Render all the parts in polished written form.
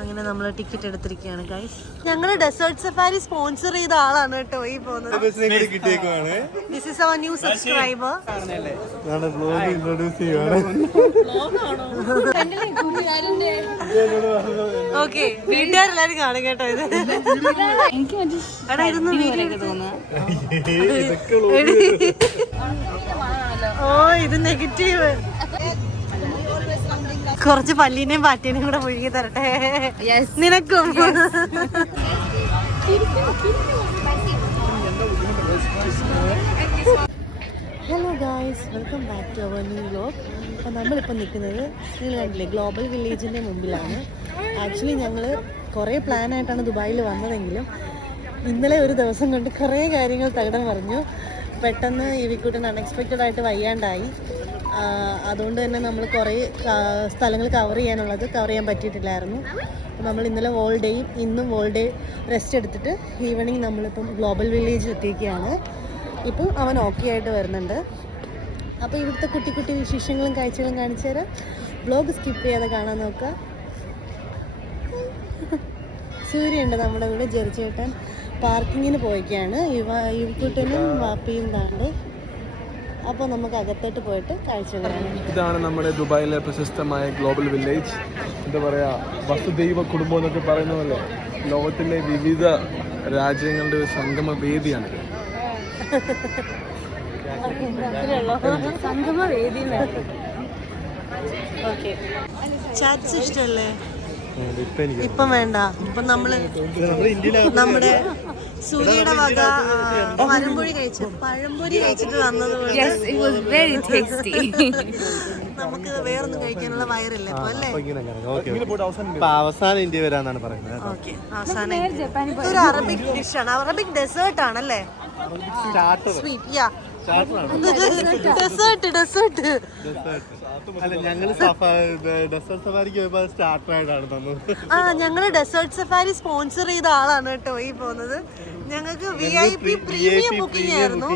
അങ്ങനെ നമ്മൾ ടിക്കറ്റ് എടുത്തിരിക്കുകയാണ് ഗൈസ്. ഞങ്ങൾ ഡെസേർട്ട് സഫാരി സ്പോൺസർ ചെയ്ത ആളാണ് കേട്ടോ ഈ പോകുന്നത്. This is our new subscriber. Okay, വീട്ടുകാരെല്ലാരും കാണും കേട്ടോ ഇത്. എടാ ഇതൊന്നും ഓ ഇത് നെഗറ്റീവ്. കുറച്ച് പല്ലിനെയും പാറ്റേനെയും കൂടെ പുഴുകി തരട്ടെ നിനക്കും. Hello guys, welcome back to our new vlog. അപ്പോൾ നമ്മളിപ്പോൾ നിൽക്കുന്നത് നിങ്ങൾ കണ്ടില്ലേ, ഗ്ലോബൽ വില്ലേജിൻ്റെ മുമ്പിലാണ്. ആക്ച്വലി ഞങ്ങൾ കുറേ പ്ലാനായിട്ടാണ് ദുബായിൽ വന്നതെങ്കിലും ഇന്നലെ ഒരു ദിവസം കൊണ്ട് കുറേ കാര്യങ്ങൾ തകിടം പറഞ്ഞു. പെട്ടെന്ന് ഇവിക്കൂട്ടൻ അൺഎക്സ്പെക്റ്റഡ് ആയിട്ട് വയ്യാണ്ടായി. അതുകൊണ്ട് തന്നെ നമ്മൾ കുറേ സ്ഥലങ്ങൾ കവർ ചെയ്യാൻ പറ്റിയിട്ടില്ലായിരുന്നു. നമ്മൾ ഇന്നലെ വോൾ ഡേയും ഇന്നും വോൾ ഡേ റെസ്റ്റ് എടുത്തിട്ട് ഈവനിങ് നമ്മളിപ്പം ഗ്ലോബൽ വില്ലേജിൽ എത്തിയിരിക്കുകയാണ്. ഇപ്പം അവൻ ഓക്കെ ആയിട്ട് വരുന്നുണ്ട്. അപ്പോൾ ഇവിടുത്തെ കുട്ടി കുട്ടി വിശേഷങ്ങളും കാഴ്ചകളും കാണിച്ചു തരാം. വ്ലോഗ് സ്കിപ്പ് ചെയ്യാതെ കാണാൻ നോക്കുക. സൂര്യയുണ്ട് നമ്മുടെ ഇവിടെ. ജെറിച്ചേട്ടൻ പാർക്കിങ്ങിന് പോയിക്കാണ്. ഇവക്കൂട്ടനും വാപ്പിയും താണ്ട്. അപ്പോൾ നമുക്ക് അകത്തോട്ട് പോയിട്ട് കാഴ്ച കാണാം. ഇതാണ് നമ്മുടെ ദുബായിലെ പ്രശസ്തമായ ഗ്ലോബൽ വില്ലേജ്. എന്താ പറയുക, വസുദൈവ കുടുംബം എന്നൊക്കെ പറയുന്ന പോലെ ലോകത്തിലെ വിവിധ രാജ്യങ്ങളുടെ ഒരു സംഗമ വേദിയാണ്. സംഗമ വേദി. ഓക്കെ, ചാറ്റ്സ് ഇഷ്ടല്ലേ? ഇപ്പം വേണ്ട. ഇപ്പം നമ്മള് നമ്മുടെ സൂര്യയുടെ വക പഴംപൊരി കഴിച്ചിട്ട് വന്നത് നമുക്ക് വേറൊന്നും കഴിക്കാനുള്ള വയറില്ല ഇപ്പൊ അല്ലേ? അവസാനം ഇന്ത്യ വരാന്നാണ് പറയുന്നത്. ഓക്കെ, അവസാനം ഇതൊരു അറബിക് ഡിഷാണ്, അറബിക് ഡെസേർട്ട് ആണല്ലേ? സ്വീറ്റ്, യാ ഡെസേർട്ട്. ഞങ്ങള് ഡെസേർട്ട് സഫാരിക്ക് പോയപ്പോ സ്റ്റാർട്ടർ ആയിട്ടാണ് തന്നത്. ഞങ്ങള് ഡെസേർട്ട് സഫാരി സ്പോൺസർ ചെയ്ത ആളാണ് കേട്ടോ ഈ പോകുന്നത്. ഞങ്ങൾക്ക് VIP പ്രീമിയം ബുക്കിംഗ് ആയിരുന്നു.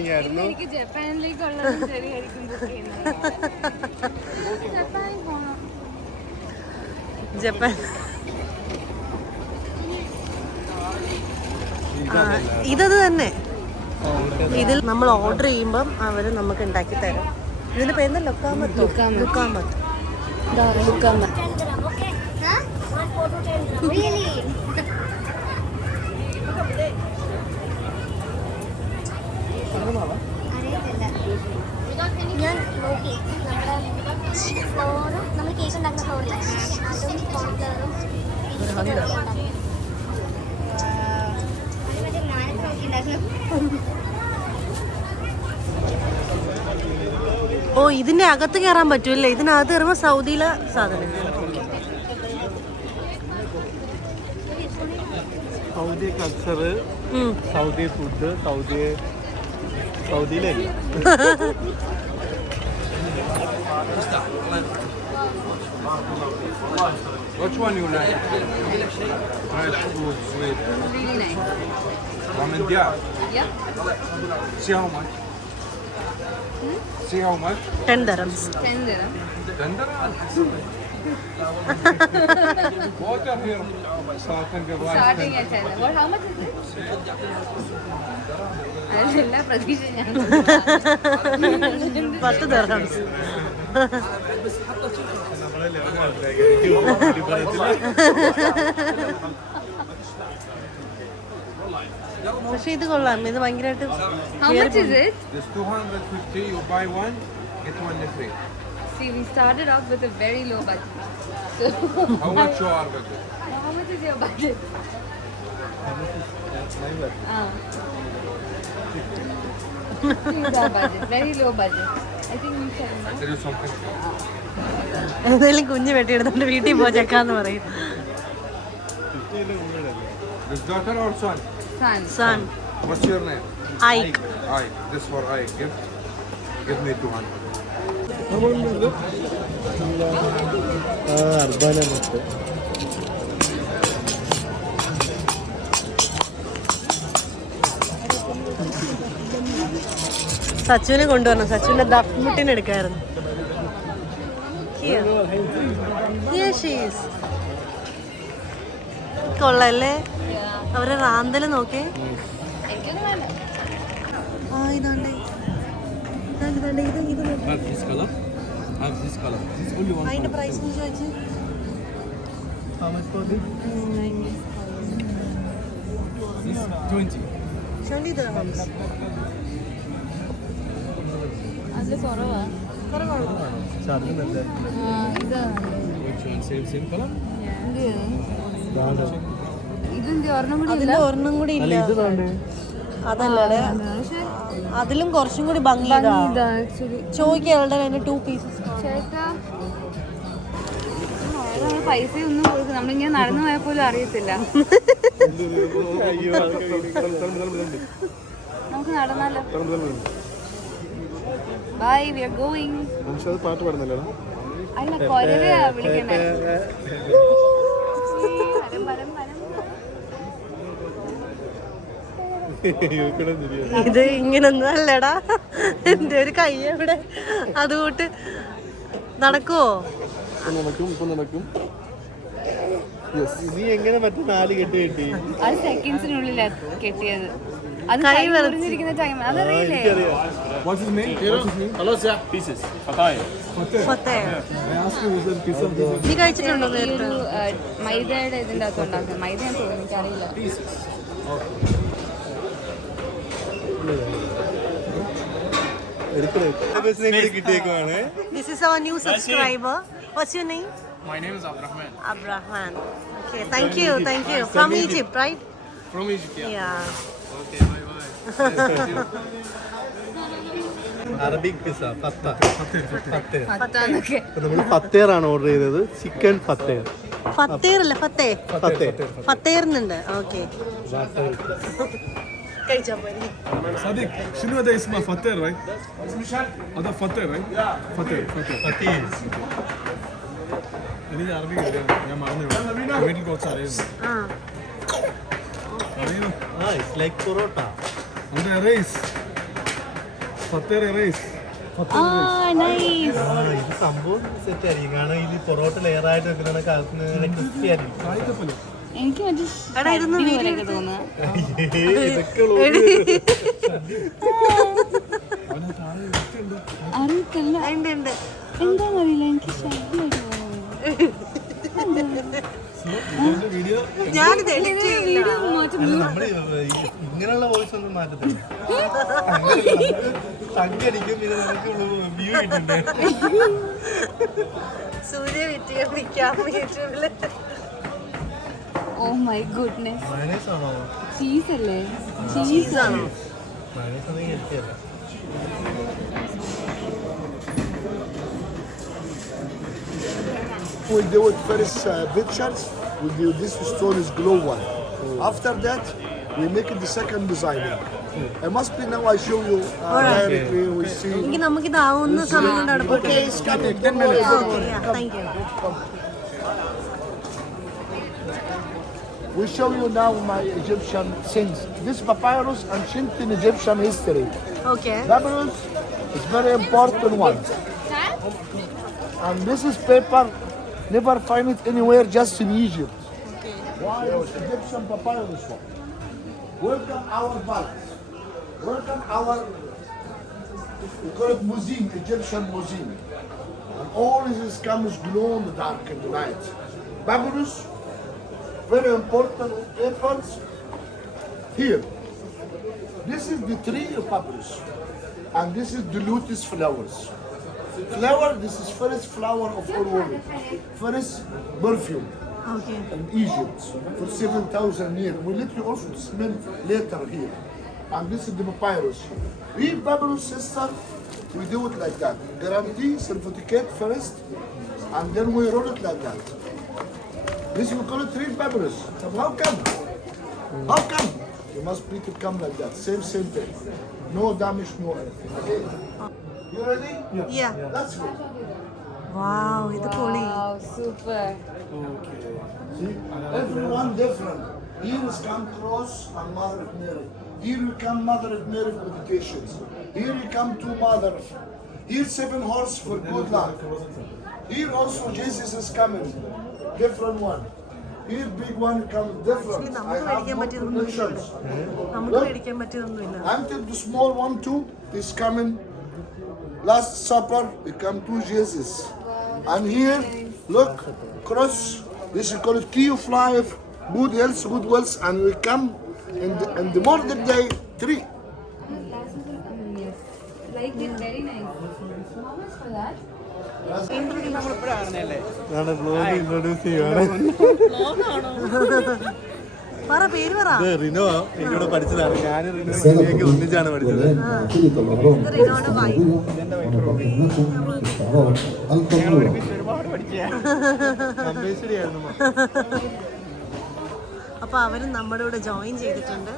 ജപ്പാൻ ഇതത് തന്നെ. ഇതിൽ നമ്മൾ ഓർഡർ ചെയ്യുമ്പം അവര് നമുക്ക് ഉണ്ടാക്കി തരും. ഇതിന്റെ പേര് ലുക്കാമത്ത്. ഞാൻ നോക്കി ഫ്ലോറും നമ്മൾ കേക്ക് ഉണ്ടാക്കുന്ന ഫ്ലോറില്ല, അതും കോൺഫ്ലവറും ഓ, ഇതിന്റെ അകത്ത് കയറാൻ പറ്റൂല്ലേ? ഇതിനകത്ത് കയറുമ്പോ സൗദിയിലെ സാധനം. സൗദി കൾച്ചർ, സൗദി ഫുഡ്, സൗദിയിലെ Which one you like? Fresh food, sweet. Really nice. From India? Yeah. See how much? See how much? 10 dirhams. 10 dirham. 10 dirhams. Both are here. Starting at Starting at 10. What? How much is it? അല്ല പ്രതീക്ഷ ഞാൻ 10 dirhams. പക്ഷെ ഇത് കൊള്ളാം. ഇത് ഭയങ്കരമായിട്ട്. How much is it? This 250. You buy one, get one free. See, we started off with a very low budget. So How much you are budget? how much is your budget? Here's our budget. Very low budget. I think we can. I tell you something. എന്തെങ്കിലും കുഞ്ഞ് വെട്ടിയെടുത്തോണ്ട് വീട്ടിൽ പോ ചെക്കാന്ന് പറയും. This daughter or son? Son. What's your name? Ike. Ike. This for Ike. Give me 200. അർബാന. സച്ചുവിനെ കൊണ്ടുവരണം. സച്ചുവിന്റെ ദഫ്മുട്ടിന് എടുക്കായിരുന്നു. Here she is. കൊള്ളല്ലേ അവരെ റാന്തല് നോക്കേ. എനിക്കൊന്നും വേണ്ട. ആ ഇതാണ്ട് ഇത് അതിന്റെ പ്രൈസ് ചോദിച്ചു. How much for this? 20 dirhams. അതിൽ കുറവാ. ചാർജ് ഇതെന്ത് ഒരെണ്ണം കൂടി അതിൽ ഒരെണ്ണം കൂടി ഇല്ല. അതല്ലേ അതിലും കുറച്ചും കൂടി ഭംഗിയാ. ചോദിക്കുക അവളുടെ കയ്യിൽ 2 pieces. ചേട്ടാ നമ്മൾ പൈസ ഒന്നും കൊടുക്കും, നമ്മളിങ്ങനെ നടന്നു പോയാൽ പോലും അറിയത്തില്ല. നമുക്ക് നടന്നാലോ? Bye, we are going. പാട്ട് പാടുന്നല്ലോ. അല്ല കൊരവയാ വിളിക്കണേ. ഇത് ഇങ്ങനൊന്നും അല്ലടാ. എന്റെ ഒരു കൈ എവിടെ അതുകൂട്ട് നടക്കുവോ? ഇപ്പൊ നടക്കും. നീ എങ്ങനെ മറ്റേ 4 കെട്ടി അത് സെക്കൻഡ്സിനുള്ളിലാ കെട്ടിയത്. അത് കൈ കൈ വിറച്ച്. മുറിഞ്ഞിരിക്കുന്ന ടൈം അതറിയില്ലേ? What's his name? ഫത്തേ. നീ കഴിച്ചിട്ടുണ്ടോ ഈ നേരത്തെ? ഒരു മൈദയുടെ ഇതിൻ്റെ അകത്ത് ഉണ്ടാക്കുന്നത്. മൈദ ഞാൻ തോന്നുന്നു, എനിക്കറിയില്ല. കിട്ടിയേക്കുവാണ്. This is our new subscriber. What's your name? My name is Abdurrahman. Abrahman. Okay, thank you. From Egypt, right? From Egypt, yeah. Yeah. Okay, bye-bye. Arabic pizza പത്താന്നൊക്കെ. നമ്മൾ ഫത്തേറാണ് ഓർഡർ ചെയ്തത്. ചിക്കൻ ഫത്തേർ. ഫത്തേർ അല്ല ഫത്തേ. ഫത്തേർന്നുണ്ട്. ഓക്കെ കഴിച്ചാ പോയി. صديق شنو هذا اسمه فطير right؟ هذا فطير right؟ فطير. എനിക്ക് അറബി ഞാൻ മറന്നു വീട്ടിൽ കുറച്ച് അറിയുന്നു. It's like parotta. അവിടെ റൈസ് ഫത്തേർ റൈസ്. ഇത് സംഭവം സെറ്റ് ആയിരിക്കും. കാരണം ഇതിൽ പൊറോട്ട ലെയർ ആയിട്ട് വെക്കുന്ന ക്രിസ്പി ആയിരിക്കും. എനിക്ക് മറ്റേ പോലെയൊക്കെ തോന്നുക. അറിയത്തില്ല എന്താണെന്നറിയില്ല. എനിക്ക് ശബ്ദമായിട്ട് ഞാനിത് എഡിറ്റ് ചെയ്യില്ല. നമ്മള് ഇങ്ങനെയുള്ള വോയിസ് ഒന്നും മാറ്റത്തില്ല. തങ്കടിക്കും ഇത് നമുക്ക് വ്യൂ കിട്ടുന്നുണ്ട്. സൂര്യ വിറ്റിക്കാം യൂട്യൂബില്. Oh my goodness. മയണൈസ് ആണോ? ചീസ് അല്ലേ? ചീസാണോ? മയണൈസ് ഒന്നും ഹെൽത്തിയല്ല. We do it first pictures. We do this stone is glow one. After that, we make it the second designing. It must be now I show you directly. We see. എനിക്ക് നമുക്കിത് ആവുന്ന സമയം കൊണ്ട് അവിടെ പോയി. Okay, it's coming. Don't worry. Thank you. We show you now my Egyptian things. This papyrus ancient in Egyptian history. Okay. Papyrus is very important one. And this is paper. Never find it anywhere, just in Egypt. Why is Egyptian papyrus one? Welcome our palace. Welcome our, we call it museum, Egyptian museum. And all this comes glow in the dark in the night. Papyrus, very important papers. Here, this is the tree of papyrus. And this is the lotus flowers. Flower, this is first flower of our world. First perfume okay. in Egypt for 7,000 years. We let you also smell later here. And this is the papyrus. We papyrus sister, we do it like that. Guarantee, certificate first, and then we roll it like that. This we call it real papyrus. So how come? How come? You must be to come like that. Same thing. No damage, no anything. Okay. You ready? Yeah. Let's go. വാവ് ഇത് പൊളി. Super. See? Everyone different. Here is come cross and Mother of Mary. Here you come Mother of Mary for meditations. Here you come two mothers. Here 7 horse for good luck. Here also Jesus is coming. Different one. Here big one comes different. I have more collections. നമുക്ക് മേടിക്കാൻ പറ്റിയതൊന്നുമില്ല. Until the small one too is coming. Last supper, it come 2 Jesus. And here, look, cross. This is called key of life, good health, good wealth, and we come in the morning day 3. Yes. Like it, very nice. How much for that? Blog introduce ചെയ്യുവാണ്. പറ പേര് പറ. ഇത് റിനോ എന്നോട് പഠിച്ചതാണ്. ഞാൻ റിനോയ്ക്ക് ഒന്നിച്ചാണ് പഠിച്ചത്. റിനോയുടെ വൈഫ്. അംബേദ്കർ ആയിരുന്നു. അപ്പൊ അവരും നമ്മുടെ കൂടെ ജോയിൻ ചെയ്തിട്ടുണ്ട്.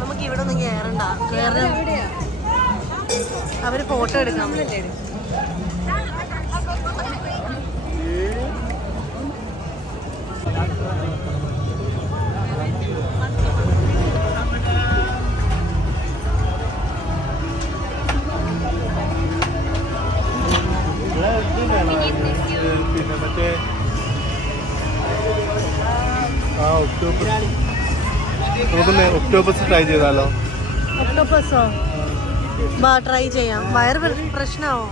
നമുക്ക് ഇവിടെ ഒന്നും കേറണ്ട. അവര് ഫോട്ടോ എടുക്കാം. പിന്നെ മറ്റേ നമുക്കൊന്ന് ഒക്ടോപ്പസ് ട്രൈ ചെയ്താലോ? ഒക്ടോപ്പസോ? ബാ ട്രൈ ചെയ്യാം. വയറ് പ്രശ്നമാവോ?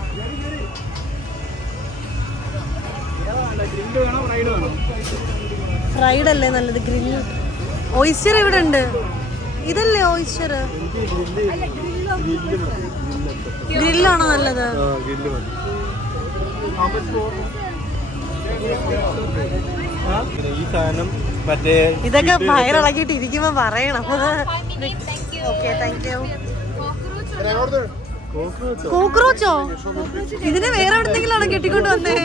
ഫ്രൈഡ് അല്ലേ നല്ലത്? ഗ്രില്ല് ഓയിസ്റ്റർ ഇവിടെ ഉണ്ട്. ഇതല്ലേ ഓയിസ്റ്റർ? ഗ്രില്ലാണോ നല്ലത്? ഈ സാധനം മറ്റേ ഇതൊക്കെ വയറിളക്കിയിട്ട് ഇരിക്കുമ്പോ പറയണം. Okay, thank you. കോക്രോച്ചോ? ഇതിനെ വേറെ എവിടെന്നെങ്കിലാണോ കെട്ടിക്കൊണ്ട് വന്നേ?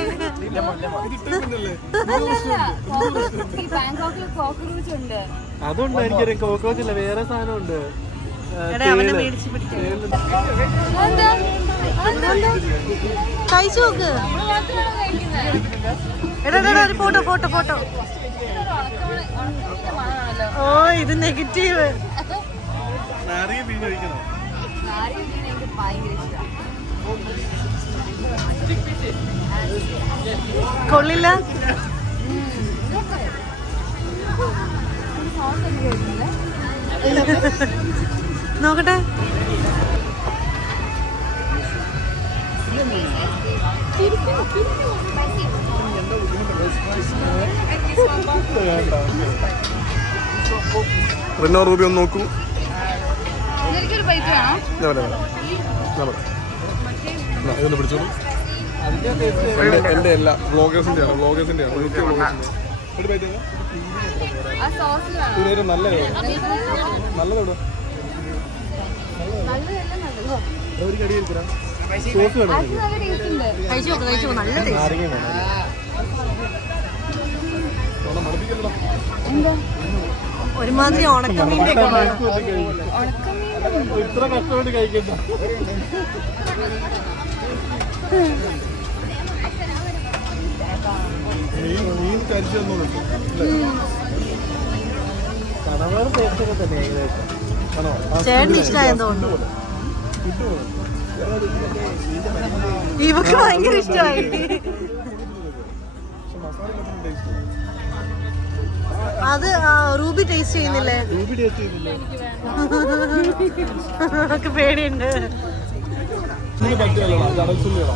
അതുണ്ട്. എനിക്കറിയാം. കോക്രോച്ച് ഇല്ല, വേറെ സാധനം ഉണ്ട്. അവനെ മേടിച്ച് പിടിക്കാം. കഴിച്ചു നോക്ക്. എടാ ഒരു ഫോട്ടോ ഫോട്ടോ ഫോട്ടോ. ഓ ഇത് നെഗറ്റീവ്. നാരങ്ങ പിഴിഞ്ഞൊഴിക്കണം. കൊള്ളില്ല. നോക്കട്ടെ. റിനോ റൂബി ഒന്ന് നോക്കൂ. എനിക്കൊരു ബൈറ്റ് വേണം. ഇതൊന്ന് പിടിച്ചോളൂ. എൻ്റെ എല്ലാ വ്ളോഗേഴ്സിൻ്റെ ആണ്. ഒരു ബൈറ്റ് ആ സോസ് വേണം. നല്ലതോ? ഒരു കടി എടുക്കാം. സോസ് വേണം. അത് നല്ല ടേസ്റ്റ് ഉണ്ട്. കഴിച്ചു നോക്ക്. നല്ല ടേസ്റ്റ്. നാരങ്ങ വേണം. എന്താ ഒരുമാതിരി ഉണക്കമീൻ്റെ ഇത്ര കഷ്ടപ്പെട്ട് കഴിക്കണ്ട. മീൻ കരിച്ചെന്നു കണവേറെ ടേസ്റ്റൊക്കെ തന്നെ ഏകദേശം. ആണോ? ചേട്ടന് ഇഷ്ടമായെന്ന് തോന്നുന്നു. ഇവക്ക് ഭയങ്കര ഇഷ്ടമായി. അത് റൂബി ടേസ്റ്റ് ചെയ്യുന്നില്ലേ? രൂപി ടേസ്റ്റ് ചെയ്തില്ലേ? ഒക്കെ പേടിയുണ്ട്. പറ്റിയല്ലോ ചടച്ചുള്ളിയോ?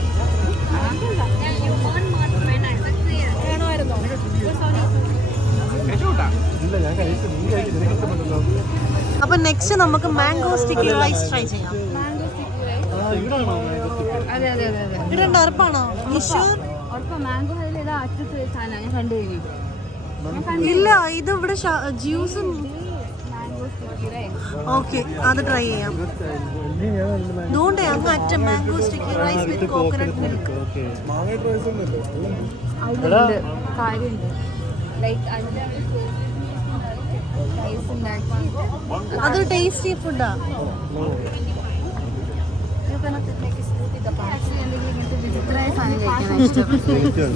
ഇല്ല, ഞാൻ കഴിച്ചു. നീ കഴിച്ചു. നിനക്ക് ഇഷ്ടപ്പെട്ടല്ലോ. അപ്പൊ നെക്സ്റ്റ് നമുക്ക് മാംഗോ സ്റ്റിക്കി റൈസ് ട്രൈ ചെയ്യാം. ഇവിടാണോ? അതെ അതെ അതെ അതെ. ഇടണ്ട ഉറപ്പാണോ? ഉറപ്പാ. മാംഗോ ഹൈൽ ഏതാ അറ്റത്ത് സാധനം ഞാൻ കണ്ടു കഴിഞ്ഞു. ഇല്ല, ഇത് ഇവിടെ ജ്യൂസും. Mango sticky rice. ഓക്കെ, അത് ട്രൈ ചെയ്യാം. നോണ്ടേ അങ്ങ് അറ്റം mango sticky rice with coconut milk. അതിലുണ്ട് കാര്യമുണ്ട്. ലൈക്ക് അതിൻ്റെ റൈസ് ഉണ്ടാക്കി അതൊരു ടേസ്റ്റി ഫുഡാ. വിചിത്രമായ സാധനം കഴിക്കാൻ ഇഷ്ടം.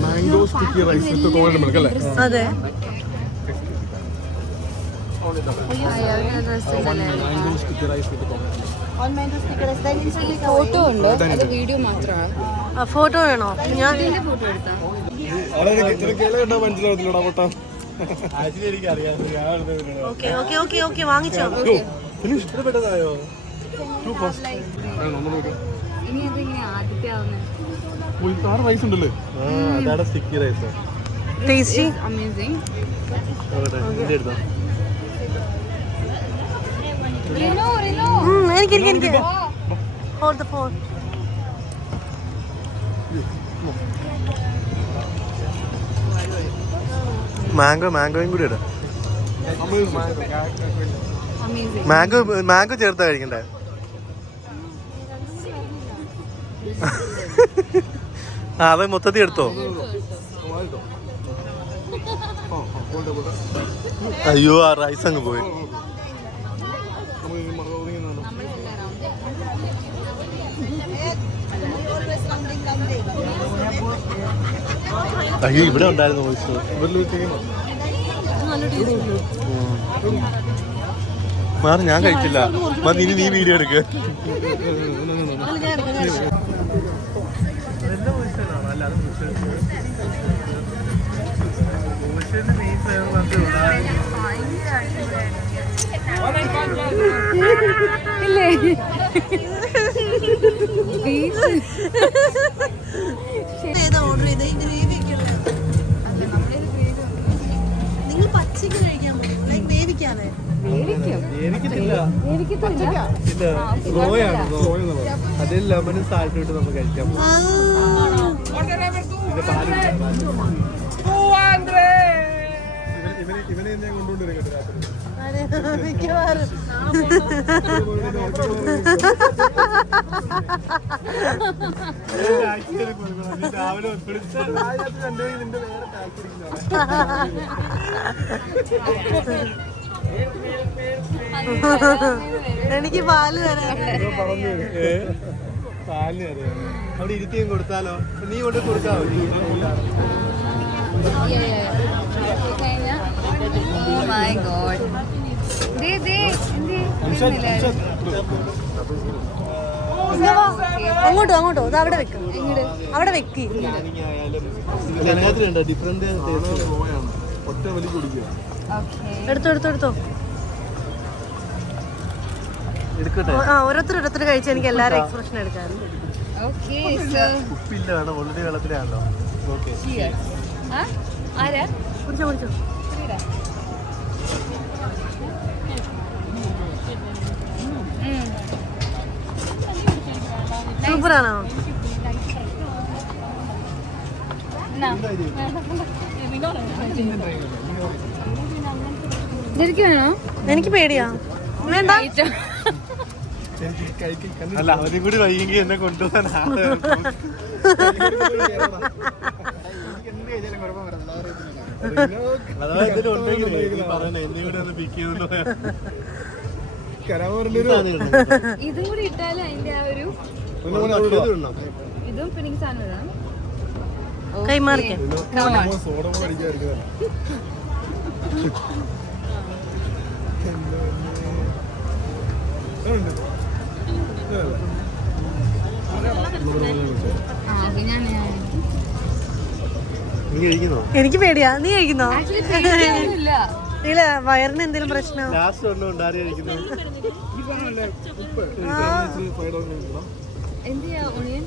Mango sticky rice with coconut milk അല്ലേ? അതെ. only double. Mango sticky rice with the coconut. All mango sticker is then inside the photo ഉണ്ടോ അത് വീഡിയോ മാത്രമാണ് ഫോട്ടോ വേണോ? ഞാൻ ഫോട്ടോ എടുത്താ മനസ്സിലാവത്തില്ലടാ പൊട്ടാ. ആക്ച്വലി എനിക്ക് അറിയാം ഓക്കെ ഓക്കെ ഓക്കെ ഓക്കെ വാങ്ങിച്ചോ. ഇഷ്ടപ്പെട്ടതായോ? ഇനി അതിങ്ങനെ ആദ്യത്തെ ആവുന്നത് റൈസ് ഉണ്ടല്ലേ? അതാണ് സ്റ്റിക്കി റൈസ്. Tasty amazing. എടുത്തോ. എനിക്ക് ഹോൾഡ് ദ ഫോൺ. മാംഗോയും കൂടി ഇടാം. അമേസിങ്. മാംഗോ ചേർത്താ കഴിക്കണ്ടേ? അത് മൊത്തത്തിൽ എടുത്തോ? അയ്യോ ആ റൈസ് അങ്ങ് പോയി. അയ്യോ ഇവിടെ ഉണ്ടായിരുന്നു വോയിസ്. മാറി ഞാൻ കഴിച്ചില്ല. മതി ഇനി നീ വീഡിയോ എടുക്ക്. ഇല്ലേ ഏതാ ഓർഡർ ചെയ്തത്? നിങ്ങൾ പച്ചക്ക് കഴിക്കാൻ പറ്റും, ലൈക്ക് വേവിക്കാതെ. അതിൽ ലെമണും സാൾട്ടും ഇട്ട് നമുക്ക് കഴിക്കാം. ഇവനെ ഞാൻ കൊണ്ടുകൊണ്ടിരിക്കും രാത്രി. മിക്കവാറും എനിക്ക് പാല് തരാം. പാലിന് അറിയാം. അവിടെ ഇരുത്തിയും കൊടുത്താലോ? നീ കൊണ്ട് കൊടുക്കാവോ? My God. അങ്ങോട്ടോ അത് അവിടെ വെക്കും, അവിടെ വെക്ക്. എല്ലാത്തിലുണ്ടോ ഡിഫറെന്റ് ഒറ്റ വലി കുടിക്കുക. എടുത്തോ എടുക്കട്ടെ. ഓരോരുത്തർ കഴിച്ച് എനിക്ക് എല്ലാവരും എക്സ്പ്രഷൻ എടുക്കാറുണ്ട്. ഉപ്പില്ലാണ് ഓൾറെഡി വെള്ളത്തിലാണല്ലോ. ഓക്കെ കുടിച്ചോ. സൂപ്പറാണോ? വേണോ? എനിക്ക് പേടിയാ. വേണ്ട. അല്ല അവരും കൂടി വൈകി എന്നെ കൊണ്ടുപോകാൻ അഥവാ ഇതിൽ ഉണ്ടെങ്കിൽ പറയണേ എന്നെ കൂടെ ഒന്ന് പിക്ക് ചെയ്തു. ഇതും കൂടി ഇട്ടാലും അതിന്റെ ആ ഒരു ഇതും പിന്നെ എനിക്ക് സാധനം ഇടാം. കൈമാറിക്കാം. സോഡ അടിക്കാതിരിക്കുന്നതല്ല. എനിക്ക് പേടിയാ. നീ കഴിക്കുന്നോ? ഇല്ല ഇല്ല, വയറിന് എന്തെങ്കിലും പ്രശ്നം? ലാസ്റ്റ് ഒന്നും ഉണ്ടാരി കഴിക്കുന്നത്. എന്ത് ചെയ്യാ? ഒണിയൻ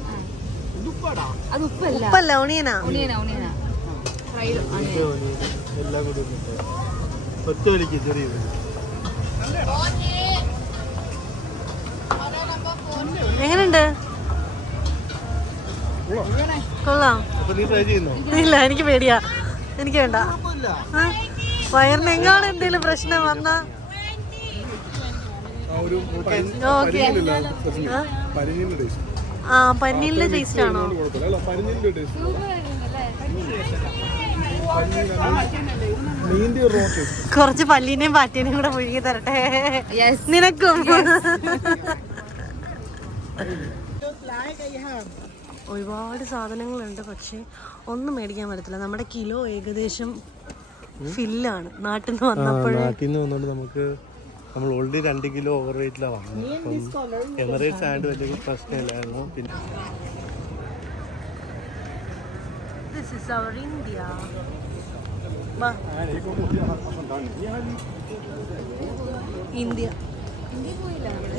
അത് ഉപ്പല്ല, ഉപ്പല്ല, ഒണിയനാ. Fried onion. എല്ലാം കൂടി ഒറ്റ വലിക്ക് ചെറിയത്. എങ്ങനെയുണ്ട്? കൊള്ളാം. അപ്പൊ നീ ട്രൈ ചെയ്യുന്നോ? ഇല്ല, എനിക്ക് പേടിയാ. എനിക്ക് വേണ്ട. വയറിന് എങ്ങാണ് എന്തെങ്കിലും പ്രശ്നം വന്നാ ഓക്കെ. ആ പനീലിന്റെ ടേസ്റ്റ് ആണോ? കുറച്ച് പല്ലീനെയും പാറ്റേനെയും കൂടെ പുഴുകി തരട്ടെ നിനക്കും. ഒരുപാട് സാധനങ്ങളുണ്ട്, പക്ഷേ ഒന്നും മേടിക്കാൻ പറ്റത്തില്ല. നമ്മുടെ കിലോ ഏകദേശം ഫില്ലാണ് നാട്ടിൽ നിന്ന് വന്നപ്പോഴേ. നാട്ടിൽ നിന്ന് വന്നുകൊണ്ട് നമ്മൾ ഓൾറെഡി 2 കിലോ ഓവർ വെയിറ്റിലാണ് വന്നത്. അപ്പം എമിറേറ്റ്സ് ആയിട്ട് വലിയ പ്രശ്നമില്ലായിരുന്നു. പിന്നെ This is our India. വാ. ഇന്ത്യ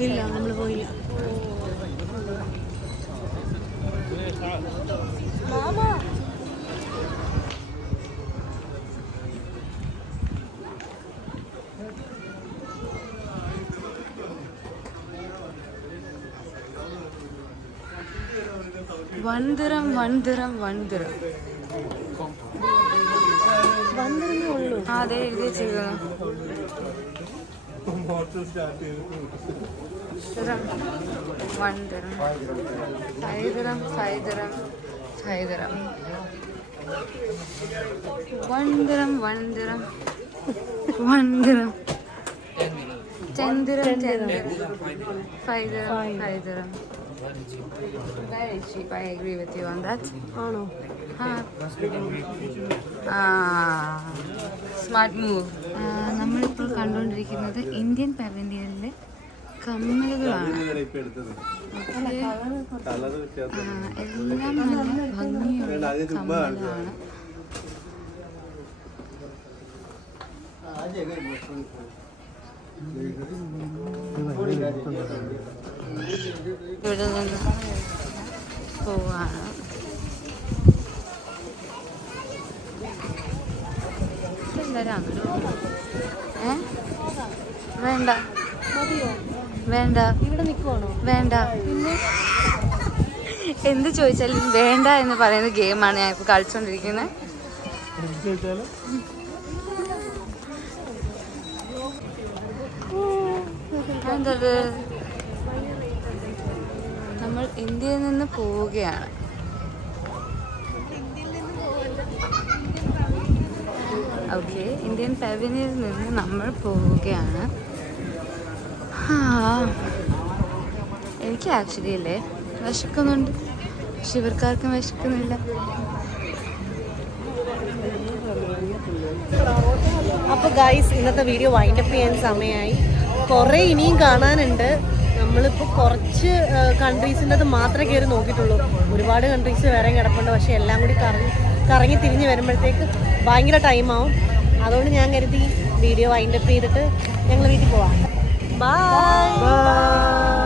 ഇല്ല, നമ്മൾ പോയില്ല. വൺദിറം ഉള്ളൂ. അതെ എഴുതി വെച്ചിരിക്കുന്നു. വൺദിറം, ഫൈദിറം, വൺദിറം, ചെന്ദിറം, ഫൈദിറം. Very cheap. I agree with you on that. ആണോ? Smart move. നമ്മളിപ്പോൾ കണ്ടുകൊണ്ടിരിക്കുന്നത് ഇന്ത്യൻ പവലിയനിലെ കമ്മലുകളാണ്. എല്ലാം നല്ല ഭംഗിയുള്ള കമ്മലുകളാണ്. ഇവിടെ നിന്ന് പോവാണ്. എല്ലാവരും വേണ്ട വേണ്ട ഇവിടെ നിൽക്കുവാണോ? വേണ്ട. എന്ത് ചോദിച്ചാലും വേണ്ട എന്ന് പറയുന്ന ഗെയിമാണ് ഞാൻ ഇപ്പോൾ കളിച്ചുകൊണ്ടിരിക്കുന്നത്. എന്തത്? നമ്മൾ ഇന്ത്യയിൽ നിന്ന് പോവുകയാണ്. ഓക്കെ, ഇന്ത്യൻ പവലിയനിൽ നിന്ന് നമ്മൾ പോവുകയാണ്. എനിക്ക് ആക്ച്വലി അല്ലേ വിശക്കുന്നുണ്ട്, പക്ഷെ ഇവർക്കാർക്കും വിശക്കുന്നില്ല. അപ്പോൾ ഗൈസ്, ഇന്നത്തെ വീഡിയോ വൈൻഡപ്പ് ചെയ്യാൻ സമയമായി. കുറേ ഇനിയും കാണാനുണ്ട്. നമ്മളിപ്പോൾ കുറച്ച് കൺട്രീസിൻ്റെത് മാത്രമേ കയറി നോക്കിയിട്ടുള്ളൂ. ഒരുപാട് കൺട്രീസ് വേറെ കിടപ്പുണ്ട്. പക്ഷേ എല്ലാം കൂടി കറങ്ങി തിരിഞ്ഞ് വരുമ്പോഴത്തേക്ക് ഭയങ്കര ടൈമാവും. അതുകൊണ്ട് ഞാൻ കരുതി വീഡിയോ വൈൻഡപ്പ് ചെയ്തിട്ട് ഞങ്ങൾ വീട്ടിൽ പോവാം. ബൈ.